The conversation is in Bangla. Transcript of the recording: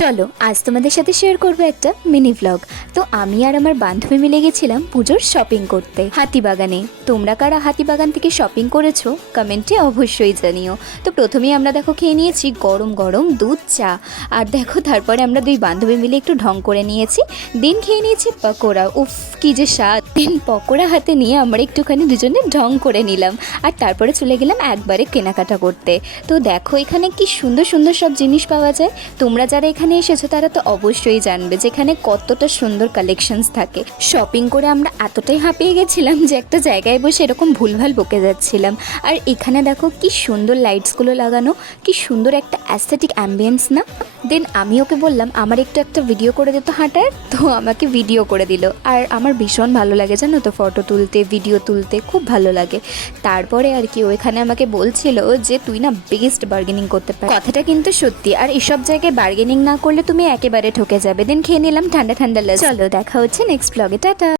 চলো আজ তোমাদের সাথে শেয়ার করবো একটা মিনি ব্লগ। তো আমি আর আমার বান্ধবী মিলে গেছিলাম পুজোর শপিং করতে হাতিবাগানে। তোমরা কারা হাতিবাগান থেকে শপিং করেছো কমেন্টে অবশ্যই জানিও। তো প্রথমেই আমরা দেখো খেয়ে নিয়েছি গরম গরম দুধ চা, আর দেখো তারপরে আমরা দুই বান্ধবী মিলে একটু ঢং করে নিয়েছি। দিন খেয়ে নিয়েছি পকোড়া, উফ কি যে স্বাদ। দিন পকোড়া হাতে নিয়ে আমরা একটুখানি দুজনে ঢং করে নিলাম, আর তারপরে চলে গেলাম একবারে কেনাকাটা করতে। তো দেখো এখানে কি সুন্দর সুন্দর সব জিনিস পাওয়া যায়। তোমরা যারা এখানে এসেছো তারা তো অবশ্যই জানবে যে এখানে কতটা সুন্দর কালেকশনস থাকে। শপিং করে আমরা এতটাই হাঁপিয়ে গেছিলাম যে একটা জায়গায় বসে এরকম ভুলভাল বকে যাচ্ছিলাম। আর এখানে দেখো কি সুন্দর লাইটসগুলো লাগানো, কি সুন্দর একটা অ্যাস্থেটিক অ্যাম্বিয়েন্স না। দেন আমি ওকে বললাম আমার একটু একটা ভিডিও করে দিত হাঁটার, তো আমাকে ভিডিও করে দিল। আর আমার ভীষণ ভালো লাগে জানো তো, ফটো তুলতে ভিডিও তুলতে খুব ভালো লাগে। তারপরে আর কি ও এখানে আমাকে বলছিল যে তুই না বেস্ট বার্গেনিং করতে পারিস। কথাটা কিন্তু সত্যি, আর এসব জায়গায় বার্গেনিং না করলে তুমি একেবারে ঠকে যাবে। দেন খেয়ে নিলাম ঠান্ডা ঠান্ডা লাঞ্চ। চলো দেখা হচ্ছে নেক্সট ব্লগে, টাটা।